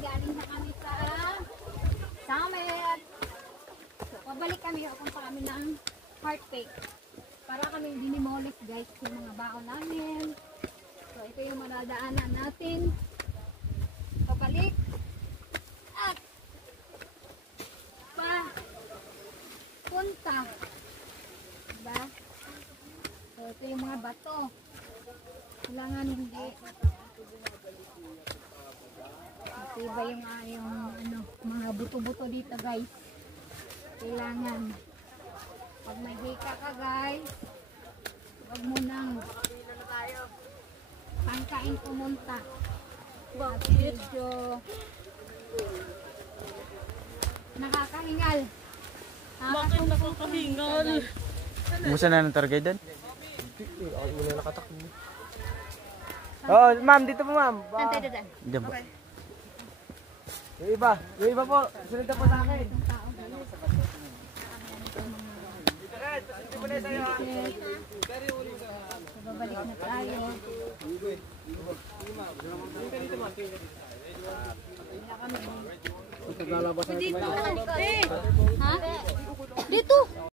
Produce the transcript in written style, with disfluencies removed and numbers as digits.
galing na kami sa summit. So, pabalik kami, pupunta kami ng heart cake. Para kami dinimolis guys yung mga baon namin. So, ito yung madadaanan natin. Pabalik. At punta. Diba? So, ito yung mga bato. Kailangan hindi. Iba yung ano, mga buto-buto dito guys. Kailangan. Pag may hika ka guys, huwag mo nang pangkain pumunta. At medyo nakakahingal. Bakit nakakahingal? Kumusta na ng tour guide doon? Wala nakatakbo. Oo, ma'am, dito po ma'am. Diyan po. Yung iba po, sunod na po sa akin. Babalik na tayo. Ito lalabas na ito. Ha? Dito.